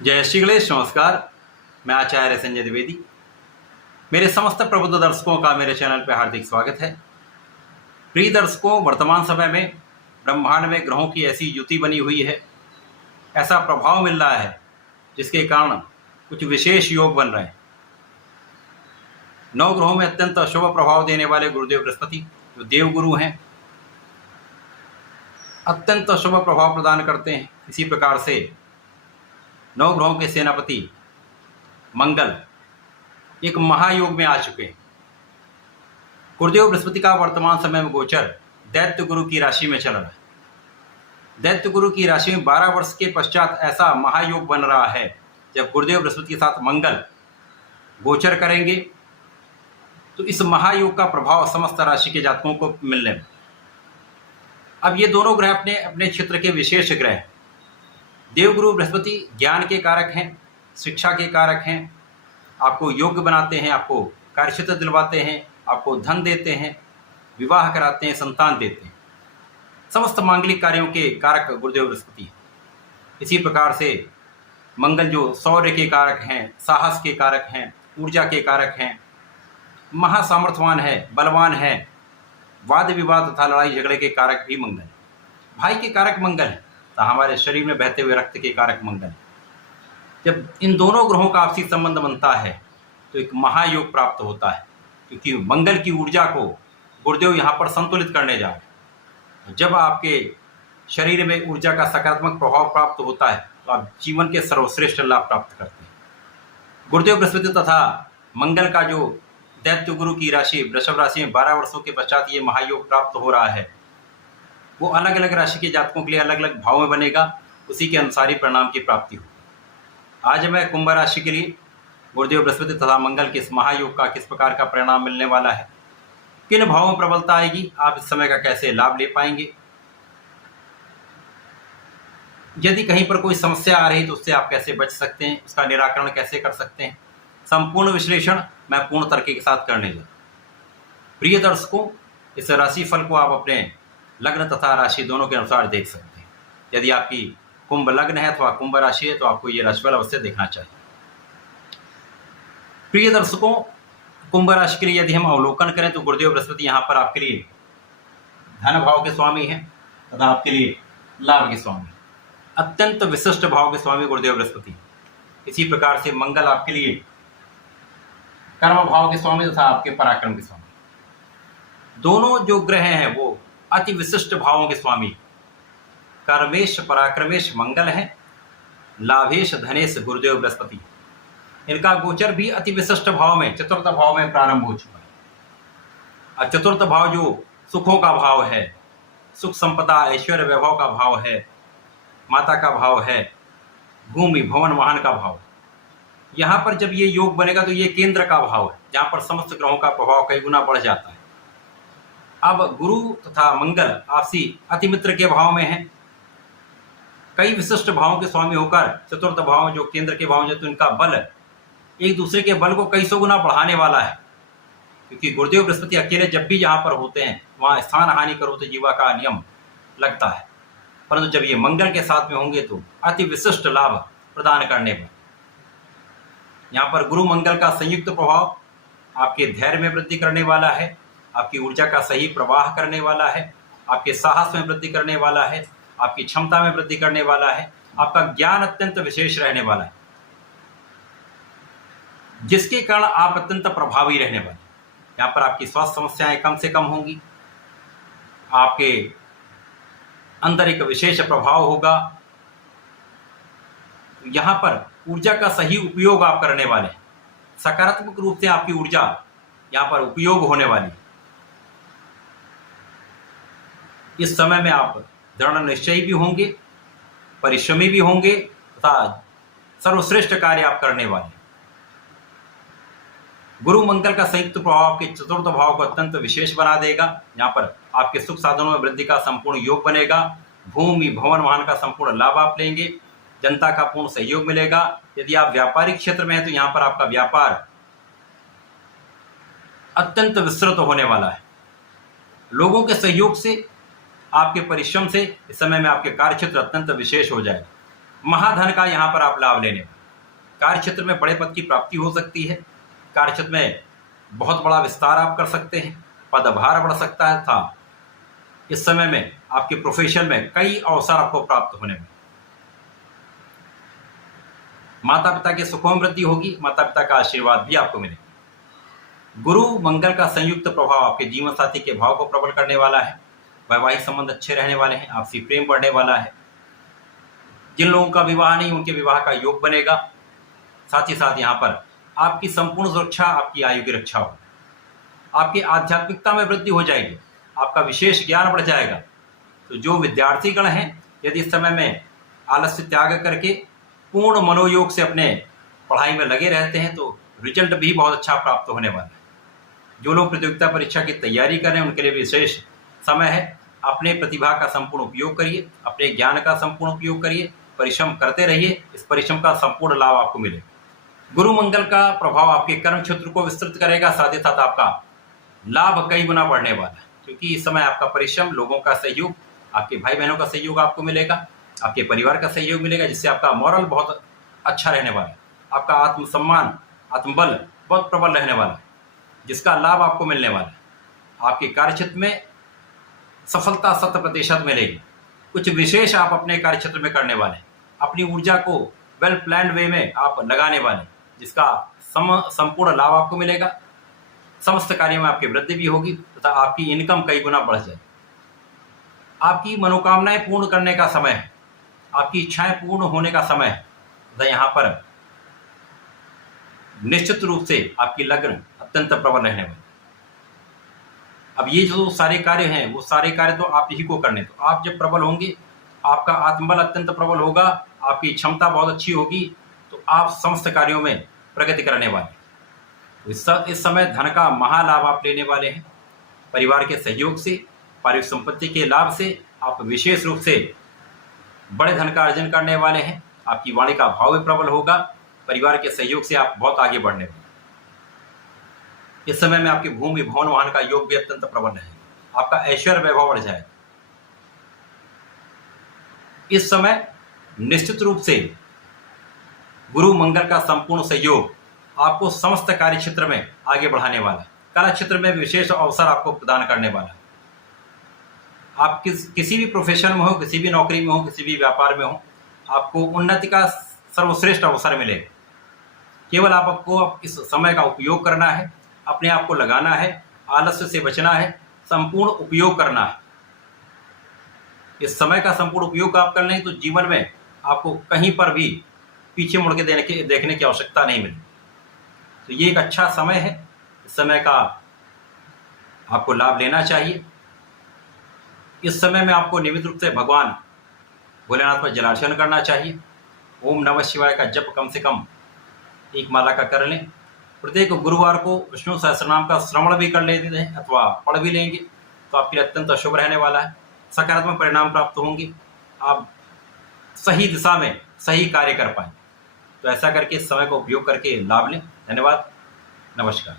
जय श्री गणेश। नमस्कार। मैं आचार्य संजय द्विवेदी। मेरे समस्त प्रबुद्ध दर्शकों का मेरे चैनल पर हार्दिक स्वागत है। प्रिय दर्शकों, वर्तमान समय में ब्रह्मांड में ग्रहों की ऐसी युति बनी हुई है, ऐसा प्रभाव मिल रहा है जिसके कारण कुछ विशेष योग बन रहे हैं। 9 ग्रहों में अत्यंत अशुभ प्रभाव देने वाले गुरुदेव बृहस्पति जो देवगुरु हैं, अत्यंत अशुभ प्रभाव प्रदान करते हैं। इसी प्रकार से 9 ग्रहों के सेनापति मंगल एक महायोग में आ चुके हैं। गुरुदेव बृहस्पति का वर्तमान समय में गोचर दैत्य गुरु की राशि में चल रहा है। दैत्य गुरु की राशि में 12 वर्ष के पश्चात ऐसा महायोग बन रहा है जब गुरुदेव बृहस्पति के साथ मंगल गोचर करेंगे, तो इस महायोग का प्रभाव समस्त राशि के जातकों को मिलने में। अब ये दोनों ग्रह अपने अपने क्षेत्र के विशेष ग्रह हैं। देवगुरु बृहस्पति ज्ञान के कारक हैं, शिक्षा के कारक हैं, आपको योग्य बनाते हैं, आपको कार्यक्षेत्र दिलवाते हैं, आपको धन देते हैं, विवाह कराते हैं, संतान देते हैं। समस्त मांगलिक कार्यों के कारक गुरुदेव बृहस्पति हैं। इसी प्रकार से मंगल जो शौर्य के कारक हैं, साहस के कारक हैं, ऊर्जा के कारक हैं, महासामर्थ्यवान है, बलवान है, वाद विवाद तथा लड़ाई झगड़े के कारक भी मंगल है। भाई के कारक मंगल है, तो हमारे शरीर में बहते हुए रक्त के कारक मंगल है। जब इन दोनों ग्रहों का आपसी संबंध बनता है तो एक महायोग प्राप्त होता है, क्योंकि मंगल की ऊर्जा को गुरुदेव यहाँ पर संतुलित करने जा रहे हैं। जब आपके शरीर में ऊर्जा का सकारात्मक प्रभाव प्राप्त होता है तो आप जीवन के सर्वश्रेष्ठ लाभ प्राप्त करते हैं। गुरुदेव बृहस्पति तथा मंगल का जो दैत्य गुरु की राशि वृषभ राशि में 12 वर्षों के पश्चात ये महायोग प्राप्त हो रहा है, वो अलग अलग राशि के जातकों के लिए अलग अलग भाव में बनेगा, उसी के अनुसार ही परिणाम की प्राप्ति होगी। आज मैं कुंभ राशि के लिए गुरुदेव बृहस्पति तथा मंगल के इस महायोग का किस प्रकार का परिणाम मिलने वाला है, किन भावों में प्रबलता आएगी, आप इस समय का कैसे लाभ ले पाएंगे, यदि कहीं पर कोई समस्या आ रही तो उससे आप कैसे बच सकते हैं, उसका निराकरण कैसे कर सकते हैं, संपूर्ण विश्लेषण मैं पूर्ण तर्क के साथ करने जा रहा हूं। प्रिय दर्शकों, इस राशि फल को आप अपने लग्न तथा राशि दोनों के अनुसार देख सकते हैं। यदि आपकी कुंभ लग्न है अथवा कुंभ राशि है तो आपको ये राशिफल अवश्य देखना चाहिए। प्रिय दर्शकों, कुंभ राशि के लिए यदि हम अवलोकन करें तो गुरुदेव बृहस्पति यहाँ पर आपके लिए धन भाव के स्वामी हैं तथा आपके लिए लाभ के स्वामी, अत्यंत विशिष्ट भाव के स्वामी गुरुदेव बृहस्पति। इसी प्रकार से मंगल आपके लिए कर्म भाव के स्वामी तथा आपके पराक्रम के स्वामी। दोनों जो ग्रह हैं वो अति विशिष्ट भावों के स्वामी, कर्मेश पराक्रमेश मंगल हैं, लाभेश धनेश गुरुदेव बृहस्पति। इनका गोचर भी अति विशिष्ट भाव में चतुर्थ भाव में प्रारंभ हो चुका है। और चतुर्थ भाव जो सुखों का भाव है, सुख संपदा ऐश्वर्य वैभव का भाव है, माता का भाव है, भूमि भवन वाहन का भाव। यहाँ पर जब ये योग बनेगा तो ये केंद्र का भाव है, जहाँ पर समस्त ग्रहों का प्रभाव कई गुना बढ़ जाता है। अब गुरु तथा मंगल आपसी अति मित्र के भाव में हैं, कई विशिष्ट भावों के स्वामी होकर चतुर्थ भाव जो केंद्र के भाव हैं, तो इनका बल एक दूसरे के बल को कई सौ गुना बढ़ाने वाला है। क्योंकि गुरुदेव बृहस्पति अकेले जब भी यहाँ पर होते हैं वहाँ स्थान हानि करो तो जीवा का नियम लगता है, परंतु जब ये मंगल के साथ में होंगे तो अति विशिष्ट लाभ प्रदान करने पर यहाँ पर गुरु मंगल का संयुक्त प्रभाव आपके धैर्य में वृद्धि करने वाला है, आपकी ऊर्जा का सही प्रवाह करने वाला है, आपके साहस में वृद्धि करने वाला है, आपकी क्षमता में वृद्धि करने वाला है, आपका ज्ञान अत्यंत विशेष रहने वाला है, जिसके कारण आप अत्यंत प्रभावी रहने वाले। यहाँ पर आपकी स्वास्थ्य समस्याएं कम से कम होंगी, आपके अंदर एक विशेष प्रभाव होगा। यहाँ पर ऊर्जा का सही उपयोग आप करने वाले हैं, सकारात्मक रूप से आपकी ऊर्जा यहाँ पर उपयोग होने वाली है। इस समय में आप दृढ़ निश्चयी भी होंगे, परिश्रमी भी होंगे तथा सर्वश्रेष्ठ कार्य आप करने वाले। गुरु मंगल का संयुक्त प्रभाव आपके चतुर्थ भाव को अत्यंत विशेष बना देगा। यहाँ पर आपके सुख साधनों में वृद्धि का संपूर्ण योग बनेगा, भूमि भवन वाहन का संपूर्ण लाभ आप लेंगे, जनता का पूर्ण सहयोग मिलेगा। यदि आप व्यापारिक क्षेत्र में हैं तो यहाँ पर आपका व्यापार अत्यंत विस्तृत होने वाला है। लोगों के सहयोग से, आपके परिश्रम से इस समय में आपके कार्यक्षेत्र अत्यंत विशेष हो जाएगा। महाधन का यहाँ पर आप लाभ लेने, कार्य क्षेत्र में बड़े पद की प्राप्ति हो सकती है, कार्य क्षेत्र में बहुत बड़ा विस्तार आप कर सकते हैं, पदभार बढ़ सकता है था। इस समय में आपके प्रोफेशन में कई अवसर आपको प्राप्त होने में, माता पिता के सुखों में वृद्धि होगी, माता पिता का आशीर्वाद भी आपको मिलेगा। गुरु मंगल का संयुक्त प्रभाव आपके जीवन साथी के भाव को प्रबल करने वाला है, वैवाहिक संबंध अच्छे रहने वाले हैं, आपसी प्रेम बढ़ने वाला है। जिन लोगों का विवाह नहीं उनके विवाह का योग बनेगा। साथ ही साथ यहाँ पर आपकी संपूर्ण सुरक्षा, आपकी आयु की रक्षा हो, आपकी आध्यात्मिकता में वृद्धि हो जाएगी, आपका विशेष ज्ञान बढ़ जाएगा। तो जो विद्यार्थीगण हैं यदि इस समय में आलस्य त्याग करके पूर्ण मनोयोग से अपने पढ़ाई में लगे रहते हैं तो रिजल्ट भी बहुत अच्छा प्राप्त होने वाला है। जो लोग प्रतियोगिता परीक्षा की तैयारी कर रहे हैं उनके लिए विशेष समय है। अपने प्रतिभा का संपूर्ण उपयोग करिए, अपने ज्ञान का संपूर्ण उपयोग करिए, परिश्रम करते रहिए, इस परिश्रम का संपूर्ण लाभ आपको मिलेगा। गुरु मंगल का प्रभाव आपके कर्म क्षेत्र को विस्तृत करेगा, साथ ही साथ आपका लाभ कई गुना बढ़ने वाला है, क्योंकि इस समय आपका परिश्रम, लोगों का सहयोग, आपके भाई बहनों का सहयोग आपको मिलेगा, आपके परिवार का सहयोग मिलेगा, जिससे आपका मॉरल बहुत अच्छा रहने वाला है, आपका आत्मसम्मान, आत्मबल बहुत प्रबल रहने वाला है, जिसका लाभ आपको मिलने वाला है। आपके कार्यक्षेत्र में सफलता 100% मिलेगी। कुछ विशेष आप अपने कार्यक्षेत्र में करने वाले हैं, अपनी ऊर्जा को वेल प्लान्ड वे में आप लगाने वाले, जिसका संपूर्ण लाभ आपको मिलेगा। समस्त कार्यों में आपकी वृद्धि भी होगी तथा आपकी इनकम कई गुना बढ़ जाएगी। आपकी मनोकामनाएं पूर्ण करने का समय है, आपकी इच्छाएं पूर्ण होने का समय है तथा यहाँ पर निश्चित रूप से आपकी लगन अत्यंत प्रबल रहने वाली। अब ये जो सारे कार्य हैं वो सारे कार्य तो आप ही को करने, तो आप जब प्रबल होंगे, आपका आत्मबल अत्यंत प्रबल होगा, आपकी क्षमता बहुत अच्छी होगी, तो आप समस्त कार्यों में प्रगति करने वाले। इस समय धन का महालाभ आप लेने वाले हैं। परिवार के सहयोग से, पारिवारिक संपत्ति के लाभ से आप विशेष रूप से बड़े धन का अर्जन करने वाले हैं। आपकी वाणी का भाव भी प्रबल होगा, परिवार के सहयोग से आप बहुत आगे बढ़ने वाले। इस समय में आपकी भूमि भवन वाहन का योग भी अत्यंत प्रबल है, आपका ऐश्वर्य वैभव बढ़ जाएगा। इस समय निश्चित रूप से गुरु मंगल का संपूर्ण सहयोग आपको समस्त कार्य क्षेत्र में आगे बढ़ाने वाला है। कला क्षेत्र में विशेष अवसर आपको प्रदान करने वाला है। आप किसी भी प्रोफेशन में हो, किसी भी नौकरी में हो, किसी भी व्यापार में हो, आपको उन्नति का सर्वश्रेष्ठ अवसर मिलेगा। केवल आपको इस समय का उपयोग करना है, अपने आप को लगाना है, आलस्य से बचना है, संपूर्ण उपयोग करना है। इस समय का संपूर्ण उपयोग आप कर लें तो जीवन में आपको कहीं पर भी पीछे मुड़ के देखने की आवश्यकता नहीं मिली। तो ये एक अच्छा समय है, इस समय का आपको लाभ लेना चाहिए। इस समय में आपको नियमित रूप से भगवान भोलेनाथ पर जलार्चन करना चाहिए। ओम नमः शिवाय का जप कम से कम 1 माला का कर लें। प्रत्येक गुरुवार को विष्णु सहस्रनाम का श्रवण भी कर लेते हैं अथवा पढ़ भी लेंगे तो आपके लिए अत्यंत शुभ रहने वाला है। सकारात्मक परिणाम प्राप्त होंगे, आप सही दिशा में सही कार्य कर पाएंगे। तो ऐसा करके इस समय का उपयोग करके लाभ लें। धन्यवाद, नमस्कार।